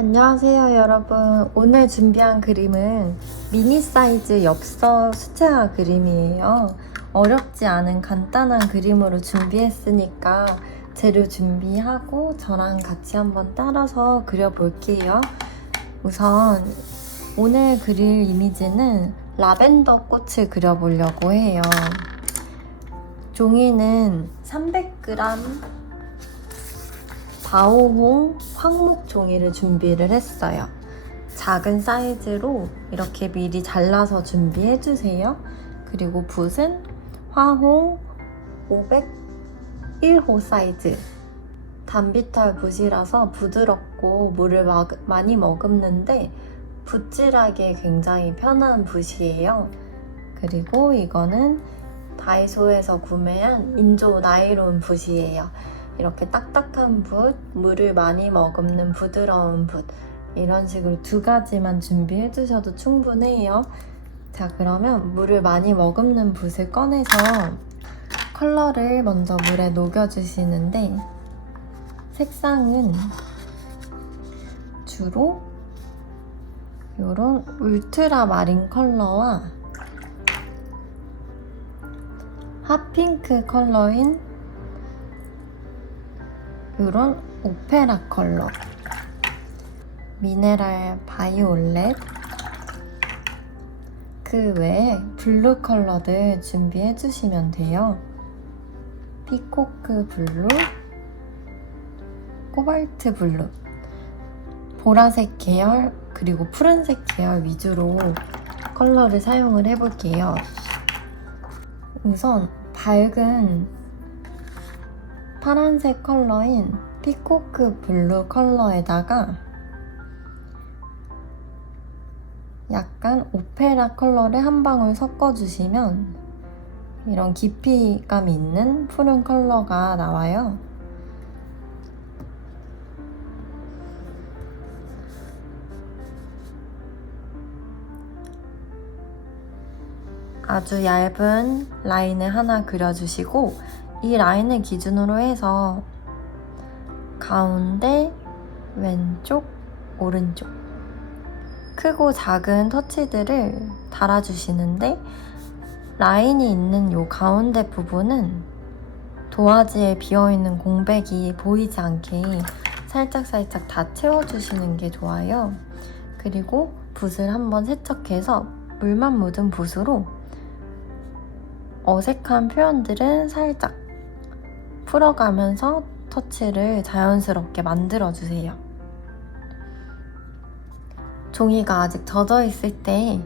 안녕하세요 여러분. 오늘 준비한 그림은 미니 사이즈 엽서 수채화 그림이에요. 어렵지 않은 간단한 그림으로 준비했으니까 재료 준비하고 저랑 같이 한번 따라서 그려볼게요. 우선 오늘 그릴 이미지는 라벤더 꽃을 그려보려고 해요. 종이는 300g 바오홍 황목 종이를 준비를 했어요. 작은 사이즈로 이렇게 미리 잘라서 준비해 주세요. 그리고 붓은 화홍 501호 사이즈. 단비탈 붓이라서 부드럽고 물을 막- 많이 머금는데 붓질하기에 굉장히 편한 붓이에요. 그리고 이거는 다이소에서 구매한 인조 나이론 붓이에요. 이렇게 딱딱한 붓, 물을 많이 머금는 부드러운 붓 이런 식으로 두 가지만 준비해 주셔도 충분해요. 자 그러면 물을 많이 머금는 붓을 꺼내서 컬러를 먼저 물에 녹여주시는데 색상은 주로 이런 울트라 마린 컬러와 핫핑크 컬러인 이런 오페라 컬러. 미네랄 바이올렛. 그 외에 블루 컬러들 준비해 주시면 돼요. 피코크 블루 코발트 블루. 보라색 계열 그리고 푸른색 계열 위주로 컬러를 사용을 해볼게요. 우선 밝은 파란색 컬러인 피코크 블루 컬러에다가 약간 오페라 컬러를 한 방울 섞어주시면 이런 깊이감 있는 푸른 컬러가 나와요. 아주 얇은 라인을 하나 그려주시고 이 라인을 기준으로 해서 가운데, 왼쪽, 오른쪽 크고 작은 터치들을 달아주시는데 라인이 있는 요 가운데 부분은 도화지에 비어있는 공백이 보이지 않게 살짝살짝 다 채워주시는 게 좋아요. 그리고 붓을 한번 세척해서 물만 묻은 붓으로 어색한 표현들은 살짝 풀어가면서 터치를 자연스럽게 만들어주세요. 종이가 아직 젖어 있을 때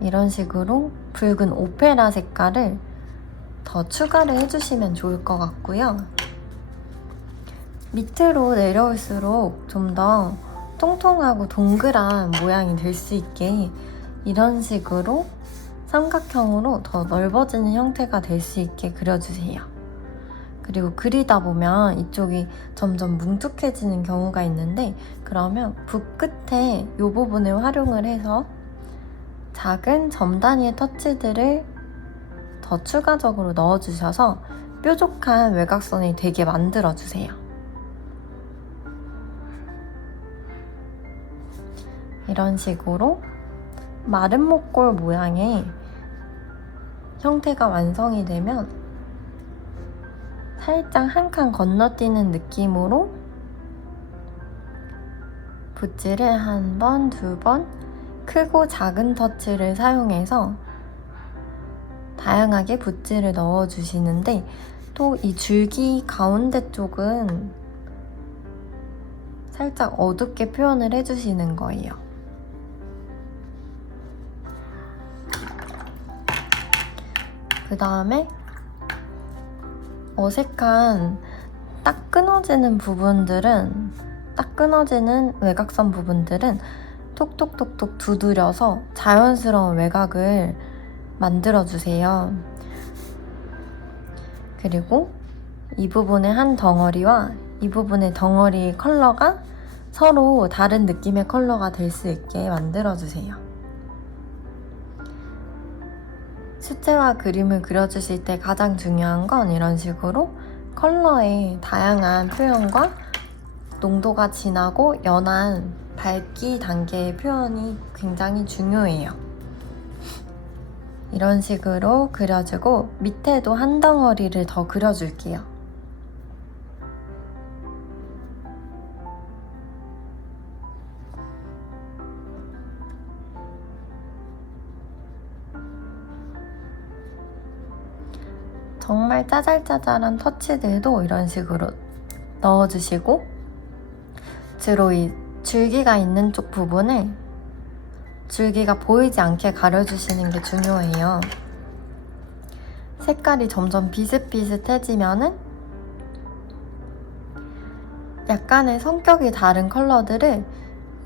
이런 식으로 붉은 오페라 색깔을 더 추가를 해주시면 좋을 것 같고요. 밑으로 내려올수록 좀 더 통통하고 동그란 모양이 될 수 있게 이런 식으로 삼각형으로 더 넓어지는 형태가 될 수 있게 그려주세요. 그리고 그리다 보면 이쪽이 점점 뭉툭해지는 경우가 있는데 그러면 붓 끝에 이 부분을 활용을 해서 작은 점 단위의 터치들을 더 추가적으로 넣어주셔서 뾰족한 외곽선이 되게 만들어주세요. 이런 식으로 마른 목골 모양의 형태가 완성이 되면 살짝 한 칸 건너뛰는 느낌으로 붓질을 한 번, 두 번 크고 작은 터치를 사용해서 다양하게 붓질을 넣어주시는데 또 이 줄기 가운데 쪽은 살짝 어둡게 표현을 해주시는 거예요. 그 다음에 어색한 딱 끊어지는 부분들은 딱 끊어지는 외곽선 부분들은 톡톡톡톡 두드려서 자연스러운 외곽을 만들어 주세요. 그리고 이 부분의 한 덩어리와 이 부분의 덩어리 컬러가 서로 다른 느낌의 컬러가 될 수 있게 만들어 주세요. 수채화 그림을 그려주실 때 가장 중요한 건 이런 식으로 컬러의 다양한 표현과 농도가 진하고 연한 밝기 단계의 표현이 굉장히 중요해요. 이런 식으로 그려주고 밑에도 한 덩어리를 더 그려줄게요. 정말 짜잘짜잘한 터치들도 이런 식으로 넣어주시고 주로 이 줄기가 있는 쪽 부분을 줄기가 보이지 않게 가려주시는 게 중요해요. 색깔이 점점 비슷비슷해지면은 약간의 성격이 다른 컬러들을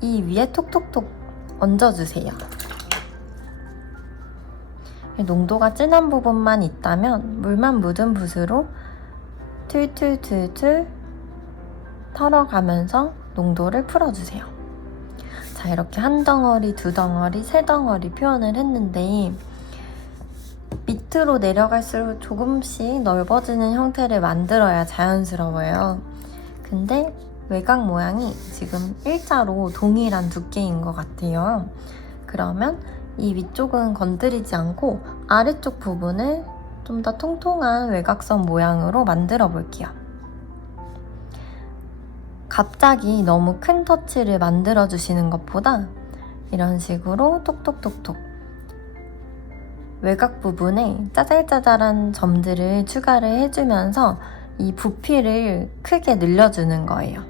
이 위에 톡톡톡 얹어주세요. 농도가 진한 부분만 있다면 물만 묻은 붓으로 툴툴툴툴 털어가면서 농도를 풀어주세요. 자, 이렇게 한 덩어리, 두 덩어리, 세 덩어리 표현을 했는데 밑으로 내려갈수록 조금씩 넓어지는 형태를 만들어야 자연스러워요. 근데 외곽 모양이 지금 일자로 동일한 두께인 것 같아요. 그러면 이 위쪽은 건드리지 않고 아래쪽 부분을 좀 더 통통한 외곽선 모양으로 만들어 볼게요. 갑자기 너무 큰 터치를 만들어 주시는 것보다 이런 식으로 톡톡톡톡 외곽 부분에 짜잘짜잘한 점들을 추가를 해주면서 이 부피를 크게 늘려주는 거예요.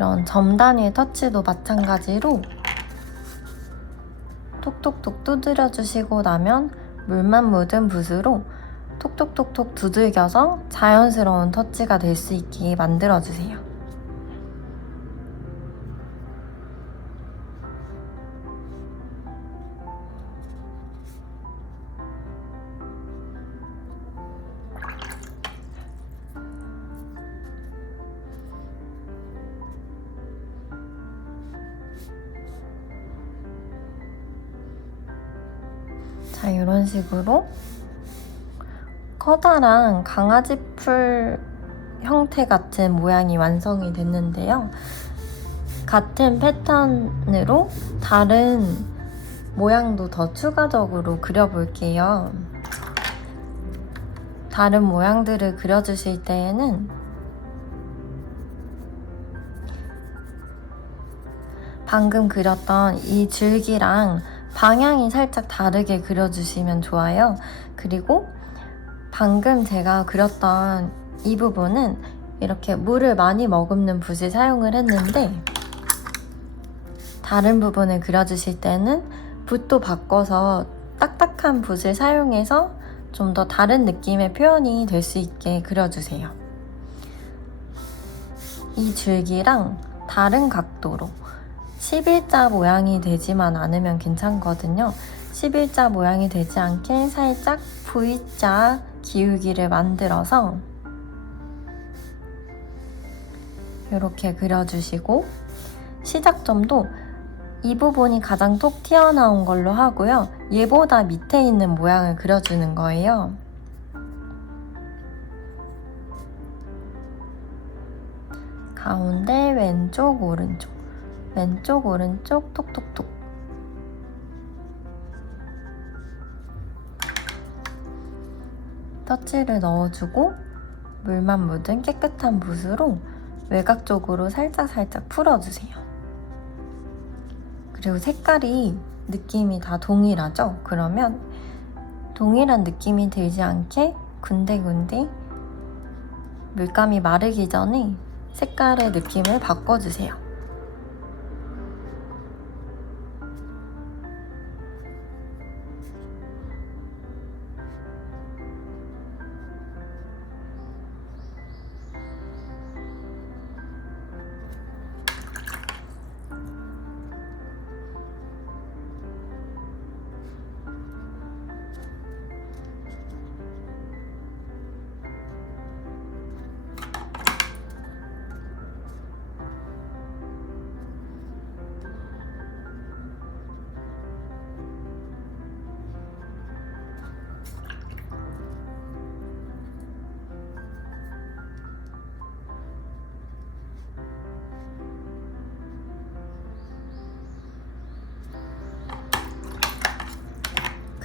이런 점 단위의 터치도 마찬가지로 톡톡톡 두드려 주시고 나면 물만 묻은 붓으로 톡톡톡톡 두들겨서 자연스러운 터치가 될 수 있게 만들어 주세요. 자, 이런 식으로 커다란 강아지 풀 형태 같은 모양이 완성이 됐는데요. 같은 패턴으로 다른 모양도 더 추가적으로 그려볼게요. 다른 모양들을 그려주실 때에는 방금 그렸던 이 줄기랑 방향이 살짝 다르게 그려주시면 좋아요. 그리고 방금 제가 그렸던 이 부분은 이렇게 물을 많이 머금는 붓을 사용을 했는데 다른 부분을 그려주실 때는 붓도 바꿔서 딱딱한 붓을 사용해서 좀 더 다른 느낌의 표현이 될 수 있게 그려주세요. 이 줄기랑 다른 각도로 11자 모양이 되지만 않으면 괜찮거든요. 11자 모양이 되지 않게 살짝 V자 기울기를 만들어서 이렇게 그려주시고 시작점도 이 부분이 가장 톡 튀어나온 걸로 하고요. 얘보다 밑에 있는 모양을 그려주는 거예요. 가운데 왼쪽 오른쪽 왼쪽 오른쪽 톡톡톡 터치를 넣어주고 물만 묻은 깨끗한 붓으로 외곽 쪽으로 살짝살짝 풀어주세요. 그리고 색깔이 느낌이 다 동일하죠? 그러면 동일한 느낌이 들지 않게 군데군데 물감이 마르기 전에 색깔의 느낌을 바꿔주세요.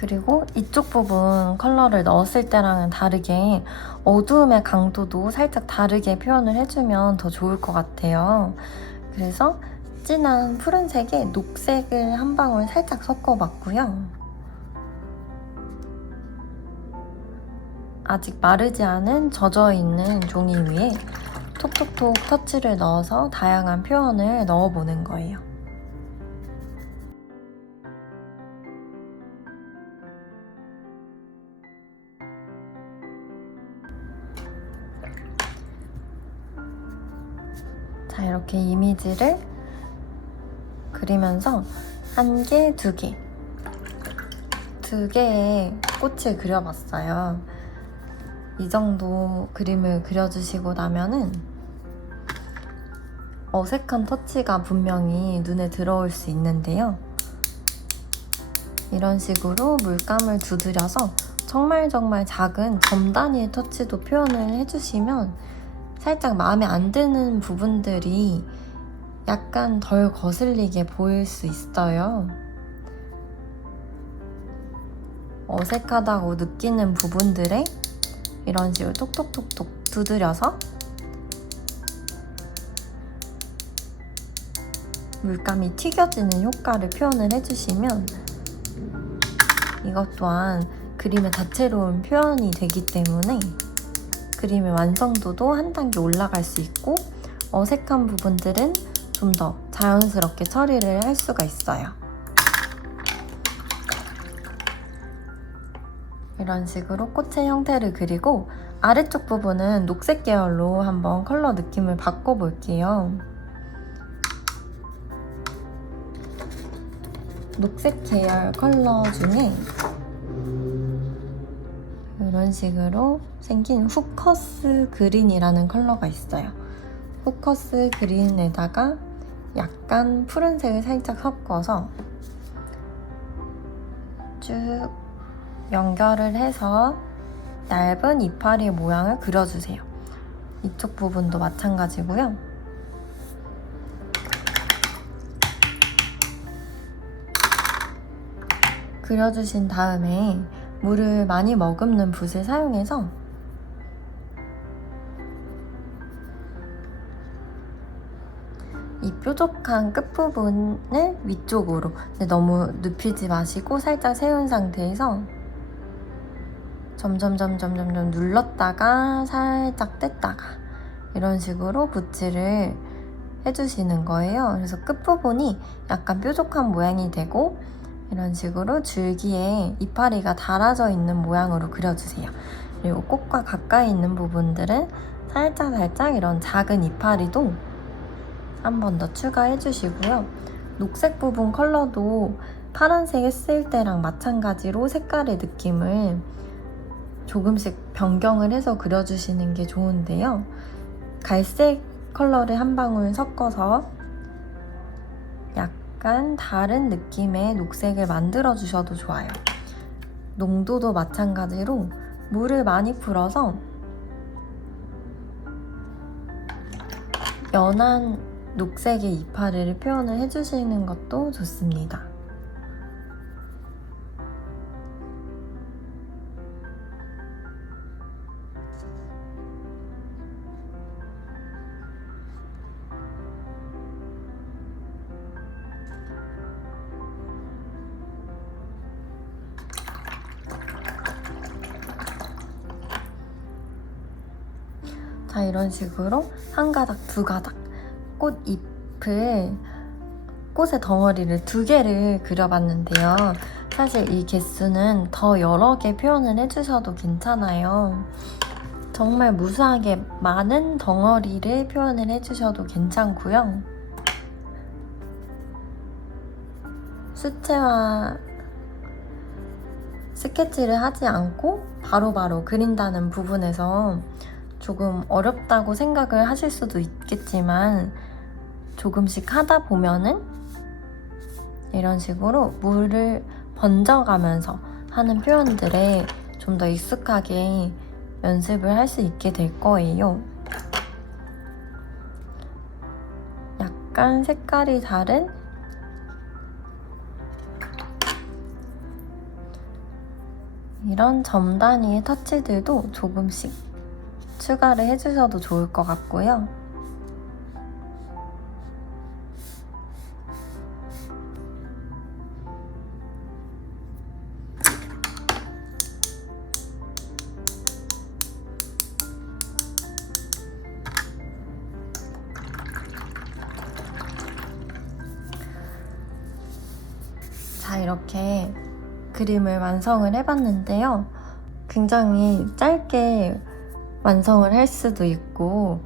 그리고 이쪽 부분 컬러를 넣었을 때랑은 다르게 어두움의 강도도 살짝 다르게 표현을 해주면 더 좋을 것 같아요. 그래서 진한 푸른색에 녹색을 한 방울 살짝 섞어봤고요. 아직 마르지 않은 젖어있는 종이 위에 톡톡톡 터치를 넣어서 다양한 표현을 넣어보는 거예요. 이렇게 이미지를 그리면서 한 개, 두 개, 두 개의 꽃을 그려봤어요. 이 정도 그림을 그려주시고 나면은 어색한 터치가 분명히 눈에 들어올 수 있는데요. 이런 식으로 물감을 두드려서 정말 정말 작은 점 단위의 터치도 표현을 해주시면 살짝 마음에 안 드는 부분들이 약간 덜 거슬리게 보일 수 있어요. 어색하다고 느끼는 부분들에 이런 식으로 톡톡톡톡 두드려서 물감이 튀겨지는 효과를 표현을 해주시면 이것 또한 그림의 다채로운 표현이 되기 때문에 그림의 완성도도 한 단계 올라갈 수 있고 어색한 부분들은 좀 더 자연스럽게 처리를 할 수가 있어요. 이런 식으로 꽃의 형태를 그리고 아래쪽 부분은 녹색 계열로 한번 컬러 느낌을 바꿔볼게요. 녹색 계열 컬러 중에 이런 식으로 생긴 후커스 그린이라는 컬러가 있어요. 후커스 그린에다가 약간 푸른색을 살짝 섞어서 쭉 연결을 해서 얇은 이파리 모양을 그려주세요. 이쪽 부분도 마찬가지고요. 그려주신 다음에 물을 많이 머금는 붓을 사용해서 이 뾰족한 끝부분을 위쪽으로 근데 너무 눕히지 마시고 살짝 세운 상태에서 점점 점점 점점 눌렀다가 살짝 뗐다가 이런 식으로 붓질을 해주시는 거예요. 그래서 끝부분이 약간 뾰족한 모양이 되고 이런 식으로 줄기에 이파리가 달아져 있는 모양으로 그려주세요. 그리고 꽃과 가까이 있는 부분들은 살짝 살짝 이런 작은 이파리도 한 번 더 추가해 주시고요. 녹색 부분 컬러도 파란색 했을 때랑 마찬가지로 색깔의 느낌을 조금씩 변경을 해서 그려주시는 게 좋은데요. 갈색 컬러를 한 방울 섞어서 약간 다른 느낌의 녹색을 만들어 주셔도 좋아요. 농도도 마찬가지로 물을 많이 풀어서 연한 녹색의 이파리를 표현을 해주시는 것도 좋습니다. 자, 이런 식으로 한 가닥, 두 가닥 꽃잎을 꽃의 덩어리를 두 개를 그려봤는데요. 사실 이 개수는 더 여러 개 표현을 해주셔도 괜찮아요. 정말 무수하게 많은 덩어리를 표현을 해주셔도 괜찮고요. 수채화 스케치를 하지 않고 바로바로 그린다는 부분에서 조금 어렵다고 생각을 하실 수도 있겠지만 조금씩 하다 보면은 이런 식으로 물을 번져가면서 하는 표현들에 좀 더 익숙하게 연습을 할 수 있게 될 거예요. 약간 색깔이 다른 이런 점 단위의 터치들도 조금씩 추가를 해주셔도 좋을 것 같고요. 자, 이렇게 그림을 완성을 해봤는데요. 굉장히 짧게 완성을 할 수도 있고,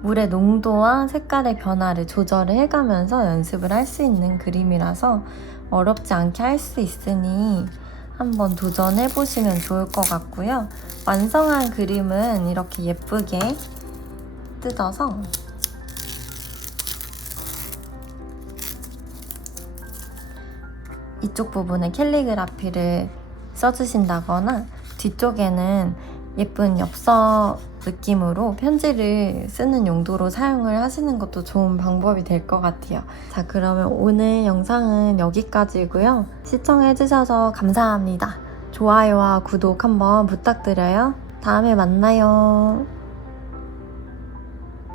물의 농도와 색깔의 변화를 조절을 해가면서 연습을 할 수 있는 그림이라서 어렵지 않게 할 수 있으니 한번 도전해 보시면 좋을 것 같고요. 완성한 그림은 이렇게 예쁘게 뜯어서 이쪽 부분에 캘리그라피를 써주신다거나 뒤쪽에는 예쁜 엽서 느낌으로 편지를 쓰는 용도로 사용을 하시는 것도 좋은 방법이 될 것 같아요. 자, 그러면 오늘 영상은 여기까지고요. 시청해주셔서 감사합니다. 좋아요와 구독 한번 부탁드려요. 다음에 만나요.